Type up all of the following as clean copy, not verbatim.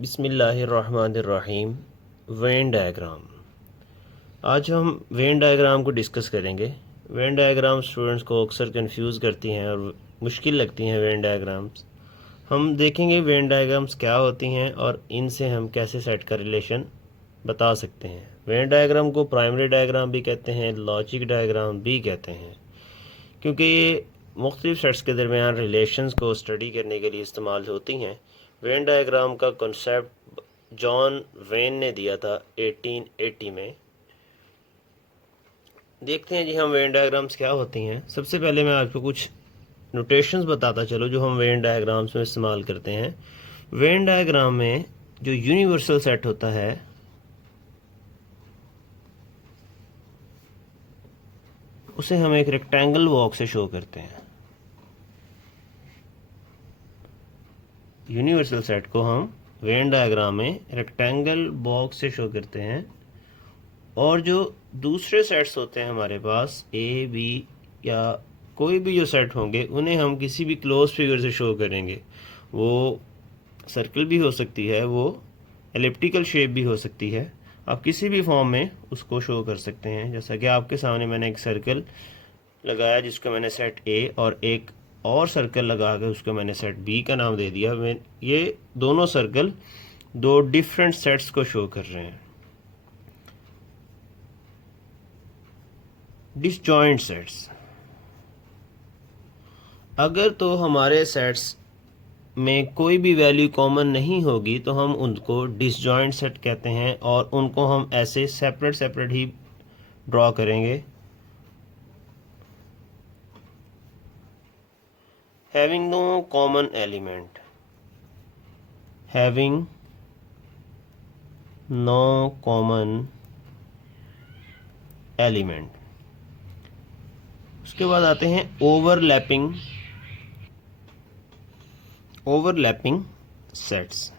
बिस्मिल्लाहिर्रहमानिर्रहीम। Venn diagram. आज हम वेन डायग्राम को डिस्कस करेंगे। वेन डायग्राम स्टूडेंट्स को अक्सर कंफ्यूज करती हैं और मुश्किल लगती हैं वेन डायग्राम्स। हम देखेंगे वेन डायग्राम्स क्या होती हैं और इनसे हम कैसे सेट का रिलेशन बता सकते हैं। वेन डायग्राम को प्राइमरी डायग्राम भी कहते हैं, लॉजिक डायग्राम भी कहते हैं, क्योंकि ये मुख्तलिफ सेट्स के दरमियान रिलेशंस को स्टडी करने के लिए इस्तेमाल होती हैं। वेन डायग्राम का कॉन्सेप्ट जॉन वेन ने दिया था 1880 में। देखते हैं जी हम वेन डायग्राम्स क्या होती हैं। सबसे पहले मैं आपको कुछ नोटेशंस बताता चलो जो हम वेन डायग्राम्स में इस्तेमाल करते हैं। वेन डायग्राम में जो यूनिवर्सल सेट होता है उसे हम एक रेक्टेंगल बॉक्स से शो करते हैं। यूनिवर्सल सेट को हम वेन डायग्राम में रेक्टेंगल बॉक्स से शो करते हैं, और जो दूसरे सेट्स होते हैं हमारे पास ए बी या कोई भी जो सेट होंगे उन्हें हम किसी भी क्लोज फिगर से शो करेंगे। वो सर्कल भी हो सकती है, वो एलिप्टिकल शेप भी हो सकती है। आप किसी भी फॉर्म में उसको शो कर सकते हैं। जैसा कि आपके सामने मैंने एक सर्कल लगाया जिसको मैंने सेट ए और एक और सर्कल लगा के उसको मैंने सेट बी का नाम दे दिया। मैं ये दोनों सर्कल दो डिफरेंट सेट्स को शो कर रहे हैं। डिसजॉइंट सेट्स, अगर तो हमारे सेट्स में कोई भी वैल्यू कॉमन नहीं होगी तो हम उनको डिसजॉइंट सेट कहते हैं, और उनको हम ऐसे सेपरेट सेपरेट ही ड्रॉ करेंगे। Having no common element, having no common element. उसके बाद आते हैं ओवरलैपिंग सेट्स।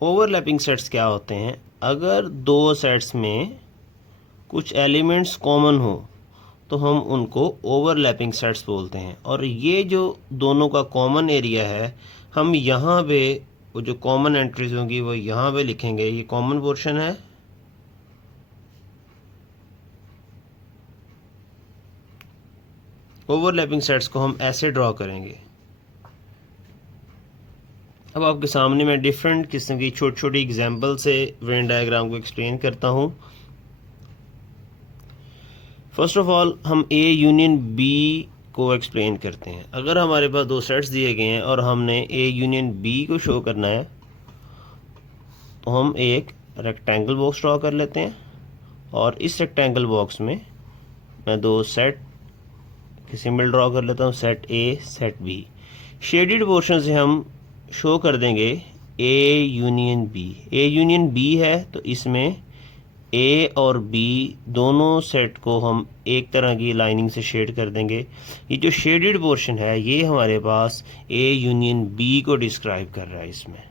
ओवरलैपिंग सेट्स क्या होते हैं? अगर दो सेट्स में कुछ एलिमेंट्स कॉमन हो तो हम उनको ओवरलैपिंग सेट्स बोलते हैं। और ये जो दोनों का कॉमन एरिया है, हम यहाँ पे वो जो कॉमन एंट्रीज होंगी वो यहाँ पे लिखेंगे। ये कॉमन पोर्शन है, ओवरलैपिंग सेट्स को हम ऐसे ड्रॉ करेंगे। अब आपके सामने मैं डिफरेंट किस्म की छोटी छोटी एग्जांपल से वेन डायग्राम को एक्सप्लेन करता हूँ। फर्स्ट ऑफ ऑल हम ए यूनियन बी को एक्सप्लेन करते हैं। अगर हमारे पास दो सेट्स दिए गए हैं और हमने ए यूनियन बी को शो करना है तो हम एक रेक्टेंगल बॉक्स ड्रॉ कर लेते हैं, और इस रेक्टेंगल बॉक्स में मैं दो सेट के सिंबल ड्रॉ कर लेता हूँ, set A set B. Shaded portion से हम शो कर देंगे A union B. A union B है तो इसमें ए और बी दोनों सेट को हम एक तरह की लाइनिंग से शेड कर देंगे। ये जो शेडेड पोर्शन है ये हमारे पास ए यूनियन बी को डिस्क्राइब कर रहा है। इसमें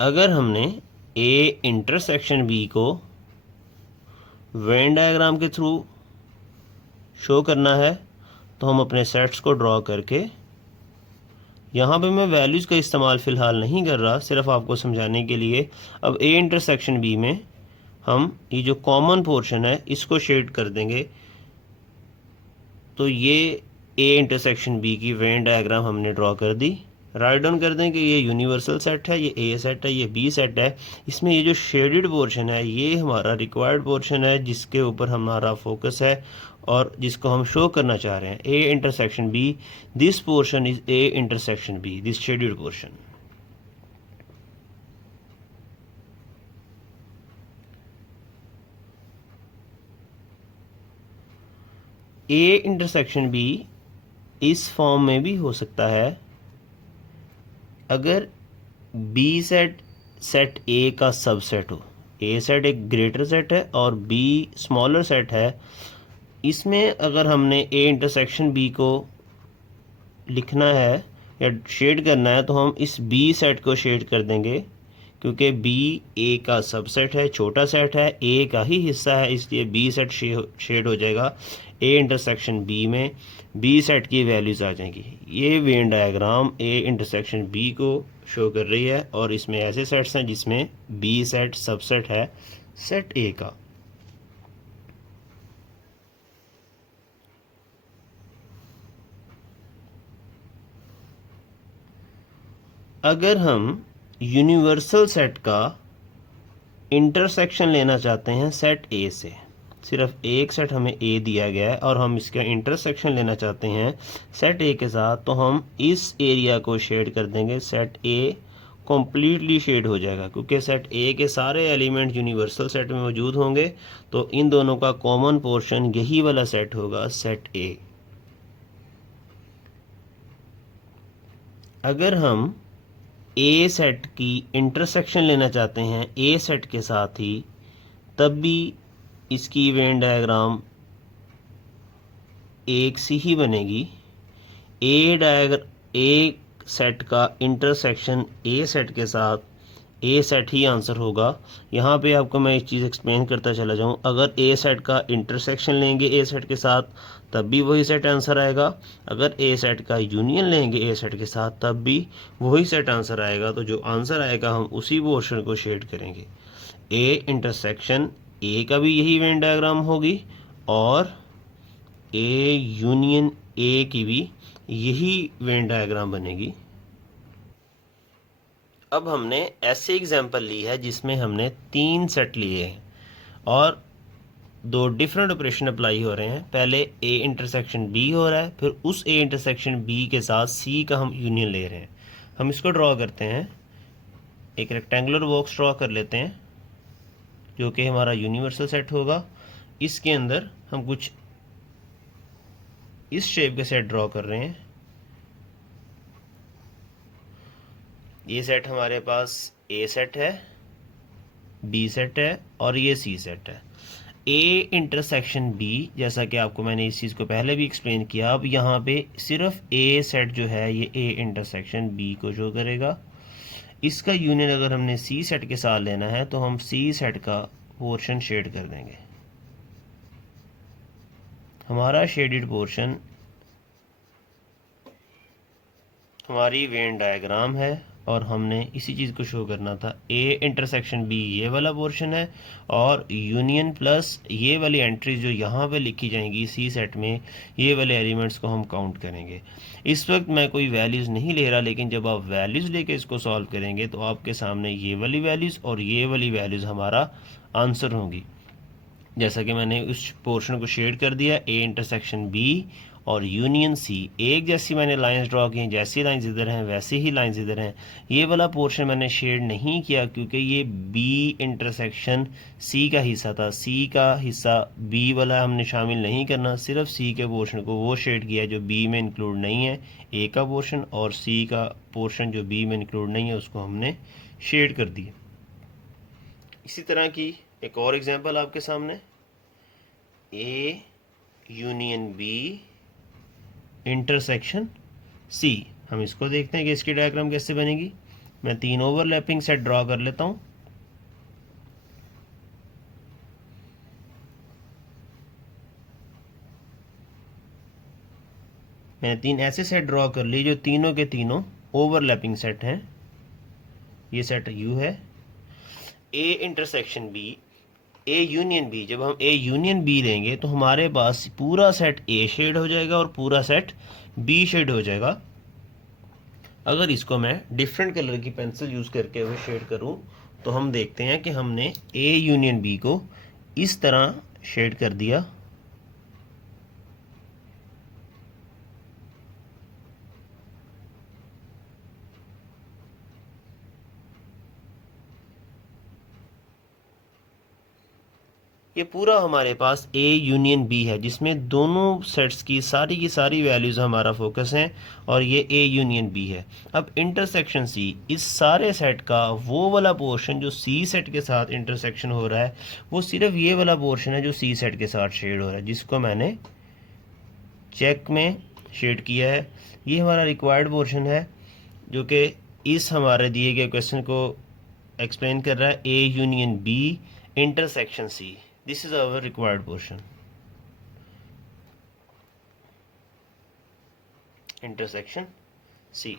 अगर हमने ए इंटरसेक्शन बी को वेन डायग्राम के थ्रू शो करना है तो हम अपने सेट्स को ड्रॉ करके, यहाँ पे मैं वैल्यूज़ का इस्तेमाल फ़िलहाल नहीं कर रहा, सिर्फ आपको समझाने के लिए। अब ए इंटरसेक्शन बी में हम ये जो कॉमन पोर्शन है इसको शेड कर देंगे। तो ये ए इंटरसेक्शन बी की वेन डायग्राम हमने ड्रॉ कर दी। राइट डाउन कर दें कि ये यूनिवर्सल सेट है, ये ए सेट है, ये बी सेट है। इसमें ये जो शेडेड पोर्शन है ये हमारा रिक्वायर्ड पोर्शन है जिसके ऊपर हमारा फोकस है और जिसको हम शो करना चाह रहे हैं। A intersection B, this portion is A intersection B, this shaded portion. A intersection B इस फॉर्म में भी हो सकता है अगर बी सेट सेट ए का सबसेट हो। ए सेट एक ग्रेटर सेट है और बी स्मॉलर सेट है। इसमें अगर हमने ए इंटरसेक्शन बी को लिखना है या शेड करना है तो हम इस बी सेट को शेड कर देंगे क्योंकि बी ए का सबसेट है, छोटा सेट है, ए का ही हिस्सा है, इसलिए बी सेट शेड हो जाएगा ए इंटरसेक्शन बी में, बी सेट की वैल्यूज़ आ जाएंगी। ये Venn diagram A intersection B को शो कर रही है और इसमें ऐसे सेट्स हैं जिसमें बी सेट सबसेट है सेट ए का। अगर हम यूनिवर्सल सेट का इंटरसेक्शन लेना चाहते हैं सेट ए से, सिर्फ एक सेट हमें ए दिया गया है और हम इसका इंटरसेक्शन लेना चाहते हैं सेट ए के साथ, तो हम इस एरिया को शेड कर देंगे, सेट ए कम्प्लीटली शेड हो जाएगा क्योंकि सेट ए के सारे एलिमेंट यूनिवर्सल सेट में मौजूद होंगे, तो इन दोनों का कॉमन पोर्शन यही वाला सेट होगा सेट ए। अगर हम ए सेट की इंटरसेक्शन लेना चाहते हैं ए सेट के साथ ही, तब भी इसकी वेन डायग्राम एक सी ही बनेगी। ए सेट का इंटरसेक्शन ए सेट के साथ ए सेट ही आंसर होगा। यहाँ पे आपको मैं एक चीज़ एक्सप्लेन करता चला जाऊँ, अगर ए सेट का इंटरसेक्शन लेंगे ए सेट के साथ तब भी वही सेट आंसर आएगा, अगर ए सेट का यूनियन लेंगे ए सेट के साथ तब भी वही सेट आंसर आएगा। तो जो आंसर आएगा हम उसी पोर्शन को शेड करेंगे। ए इंटरसेक्शन ए का भी यही वेन डायग्राम होगी और ए यूनियन ए की भी यही वेन डायग्राम बनेगी। अब हमने ऐसे एग्जाम्पल ली है जिसमें हमने 3 सेट लिए हैं और 2 डिफरेंट ऑपरेशन अप्लाई हो रहे हैं। पहले ए इंटरसेक्शन बी हो रहा है, फिर उस ए इंटरसेक्शन बी के साथ सी का हम यूनियन ले रहे हैं। हम इसको ड्रॉ करते हैं, एक रेक्टेंगुलर बॉक्स ड्रॉ कर लेते हैं जो कि हमारा यूनिवर्सल सेट होगा। इसके अंदर हम कुछ इस शेप के सेट ड्रॉ कर रहे हैं। ये सेट हमारे पास ए सेट है, बी सेट है और ये सी सेट है। ए इंटरसेक्शन बी, जैसा कि आपको मैंने इस चीज़ को पहले भी एक्सप्लेन किया, अब यहाँ पे सिर्फ ए सेट जो है ये ए इंटरसेक्शन बी को शो करेगा। इसका यूनियन अगर हमने सी सेट के साथ लेना है तो हम सी सेट का पोर्शन शेड कर देंगे। हमारा शेडेड पोर्शन हमारी वेन डायग्राम है और हमने इसी चीज़ को शो करना था। ए इंटरसेक्शन बी ये वाला पोर्शन है और यूनियन प्लस ये वाली एंट्रीज जो यहाँ पे लिखी जाएंगी सी सेट में, ये वाले एलिमेंट्स को हम काउंट करेंगे। इस वक्त मैं कोई वैल्यूज़ नहीं ले रहा, लेकिन जब आप वैल्यूज़ लेके इसको सॉल्व करेंगे तो आपके सामने ये वाली वैल्यूज़ और ये वाली वैल्यूज़ हमारा आंसर होंगी। जैसा कि मैंने उस पोर्शन को शेड कर दिया, ए इंटरसेक्शन बी और यूनियन सी, एक जैसी मैंने लाइंस ड्रॉ की, जैसी लाइंस इधर हैं वैसे ही लाइंस इधर हैं। ये वाला पोर्शन मैंने शेड नहीं किया क्योंकि ये बी इंटरसेक्शन सी का हिस्सा था, सी का हिस्सा बी वाला हमने शामिल नहीं करना, सिर्फ सी के पोर्शन को वो शेड किया जो बी में इंक्लूड नहीं है, ए का पोर्शन, और सी का पोर्शन जो बी में इंक्लूड नहीं है उसको हमने शेड कर दिया। इसी तरह की एक और एग्जांपल आपके सामने, A union B intersection C. हम इसको देखते हैं कि इसकी डायग्राम कैसे बनेगी। मैं 3 ओवरलैपिंग सेट ड्रॉ कर लेता हूँ। मैंने 3 ऐसे सेट ड्रॉ कर लिए जो तीनों के तीनों ओवरलैपिंग सेट हैं। ये सेट यू है। A intersection B, A union B, जब हम ए यूनियन बी लेंगे तो हमारे पास पूरा सेट ए शेड हो जाएगा और पूरा सेट बी शेड हो जाएगा। अगर इसको मैं डिफरेंट कलर की पेंसिल यूज़ करके हुए शेड करूं तो हम देखते हैं कि हमने ए यूनियन बी को इस तरह शेड कर दिया। ये पूरा हमारे पास ए यूनियन बी है जिसमें दोनों सेट्स की सारी वैल्यूज़ हमारा फोकस हैं और ये ए यूनियन बी है। अब इंटरसेक्शन सी, इस सारे सेट का वो वाला पोर्शन जो सी सेट के साथ इंटरसेक्शन हो रहा है वो सिर्फ ये वाला पोर्शन है जो सी सेट के साथ शेड हो रहा है, जिसको मैंने चेक में शेड किया है। ये हमारा रिक्वायर्ड पोर्शन है जो कि इस हमारे दिए गए क्वेश्चन को एक्सप्लेन कर रहा है A union B intersection C. This is our required portion, intersection C.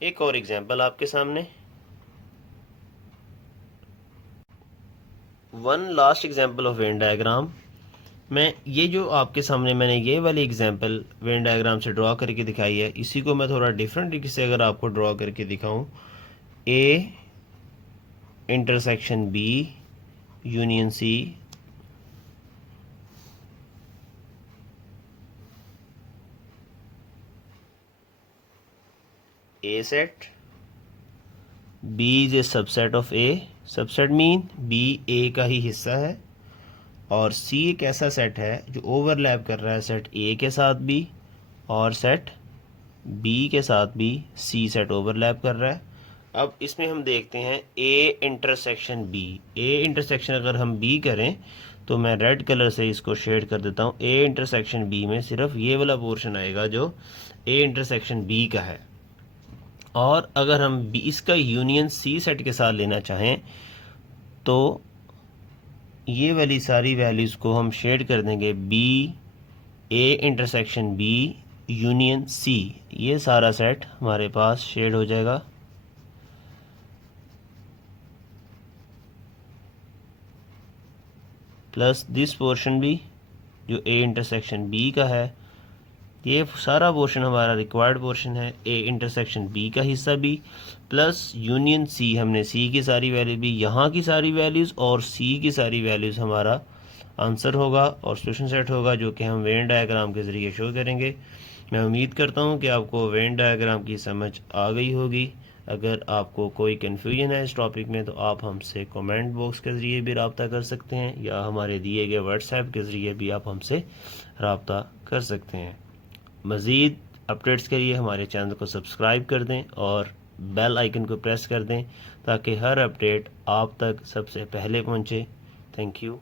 एक और एग्जांपल आपके सामने, one last example of Venn diagram. मैं ये जो आपके सामने मैंने ये वाली एग्जांपल वेन डायग्राम से ड्रॉ करके दिखाई है, इसी को मैं थोड़ा डिफरेंट तरीके से अगर आपको ड्रॉ करके दिखाऊं, A intersection B union C, A set, B is a subset of A, subset mean B A का ही हिस्सा है, और C एक ऐसा सेट है जो ओवरलैप कर रहा है सेट A के साथ भी और सेट B के साथ भी C सेट ओवरलैप कर रहा है। अब इसमें हम देखते हैं A intersection B। A intersection अगर हम B करें तो मैं रेड कलर से इसको शेड कर देता हूँ। A इंटरसेक्शन B में सिर्फ ये वाला पोर्शन आएगा जो A इंटरसेक्शन B का है, और अगर हम बी इसका यूनियन सी सेट के साथ लेना चाहें तो ये वाली सारी वैल्यूज़ को हम शेड कर देंगे B A intersection B union C. ये सारा सेट हमारे पास शेड हो जाएगा, प्लस दिस पोर्शन भी जो ए इंटरसेक्शन बी का है। ये सारा पोर्शन हमारा रिक्वायर्ड पोर्शन है, ए इंटरसेक्शन बी का हिस्सा भी प्लस यूनियन सी। हमने सी की सारी वैल्यूज भी, यहाँ की सारी वैल्यूज़ और सी की सारी वैल्यूज़ हमारा आंसर होगा और सोल्यूशन सेट होगा, जो कि हम वेन डायग्राम के ज़रिए शो करेंगे। मैं उम्मीद करता हूँ कि आपको वेन डायग्राम की समझ आ गई होगी। अगर आपको कोई कन्फ्यूजन है इस टॉपिक में तो आप हमसे कमेंट बॉक्स के ज़रिए भी रब्ता कर सकते हैं, या हमारे दिए गए व्हाट्सएप के ज़रिए भी आप हमसे रब्ता कर सकते हैं। मज़ीद अपडेट्स के लिए हमारे चैनल को सब्सक्राइब कर दें और बेल आइकन को प्रेस कर दें ताकि हर अपडेट आप तक सबसे पहले पहुंचे। Thank you.